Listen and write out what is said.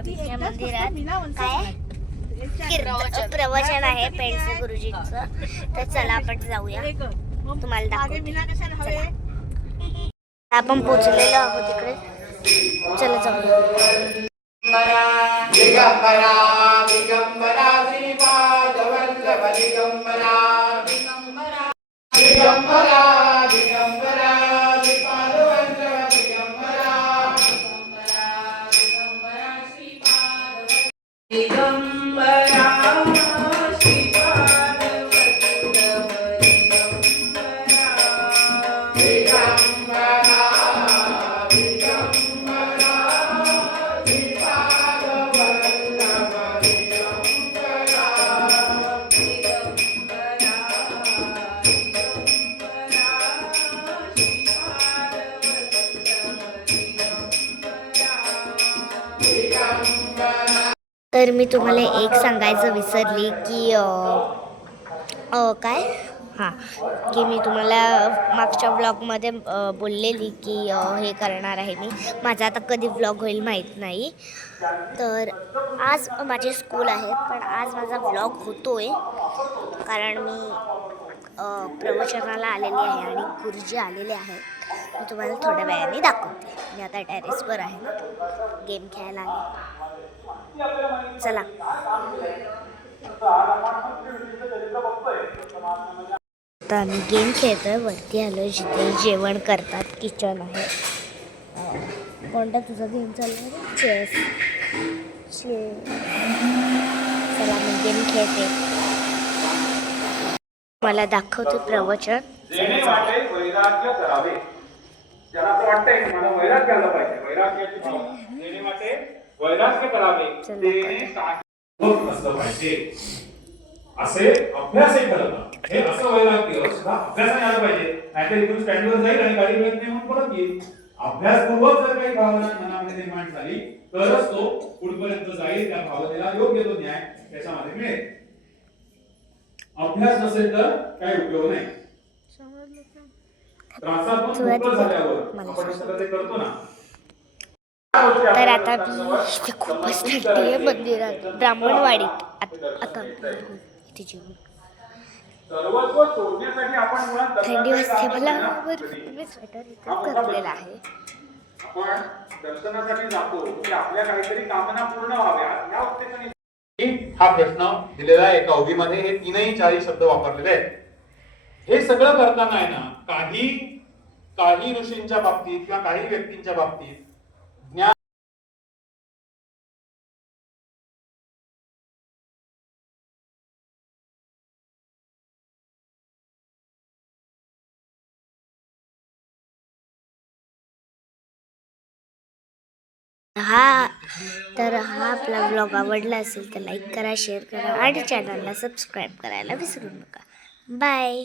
अंबाबाईच्या मंदिरात काय प्रवचन आहे पेंडसे गुरुजींचं. तर चला आपण जाऊया, तुम्हाला दाखवते. आपण पोचलेलो आहोत तिकडे, चला जाऊया. दिगंबरा दिगंबरा श्रीपाद वल्लभ दिगंबरा दिगंबरा दिगंबरा दिगंबरा श्रीपाद वल्लभ दिगंबरा दिगंबरा श्रीपाद दिगंबरा श्रीपाद वल्लभ दिगंबरा तर मी तुम्हाला एक सांगायचं विसरली की काय की मी तुम्हाला मागच्या व्लॉगमध्ये बोललेली की हे करणार आहे मी. माझा आता कधी व्लॉग होईल माहीत नाही. तर आज माझे स्कूल आहे, पण आज माझा व्लॉग होतो आहे कारण मी प्रवचनाला आलेली आहे आणि गुरुजी आलेले आहेत. मी तुम्हाला थोड्या वेळाने दाखवते. मी आता टेरेसवर आहे ना, गेम खेळायला आले. चला. आता आम्ही गेम खेळतोय. वरती आलो जिथे जेवण करतात, किचन आहे. कोणता तुझा गेम चालू आहे? चेस. चला मी गेम खेळते, मला दाखवते प्रवचन. वैराग्य करावे. ज्याला असं वाटतंय की मला वैराग्य आलं पाहिजे, वैराग्याची भावना देण्यासाठी वैराग्य करावे, ते असलं पाहिजे असे अभ्यासही करतात. हे असं वैराग्य सुद्धा अभ्यासाने आलं पाहिजे. नाहीतर इथून स्टँडवर जाईल आणि गाडी मिळत नाही म्हणून परत येईल. अभ्यासपूर्वक जर काही भावना मनामध्ये निर्माण झाली तरच तो पुढपर्यंत जाईल. त्या भावनेला योग्य तो न्याय त्याच्यामध्ये मिळेल. अभ्यास नसेल तर काही उपयोग नाही. तर आता मी इथे खूपच थंडी आहे मंदिरात, ब्राह्मणवाडीत. आता इथे जेवण थंडी वाजते मला. मी स्वेटर इथेच घातलेला आहे. आपण दर्शनासाठी जातो की आपल्या काहीतरी कामना पूर्ण व्हाव्या या उद्देशाने हा प्रश्न दिलेला आहे. एका ओळीमध्ये हे तीनही चारही शब्द वापरलेले आहेत. हे सगळं करताना आहे ना, काही ऋषींच्या बाबतीत किंवा काही व्यक्तींच्या बाबतीत ज्ञान हा आपला ब्लॉग आवडला असेल तर लाईक करा, शेअर करा आणि चॅनलला सबस्क्राईब करायला विसरू नका. बाय.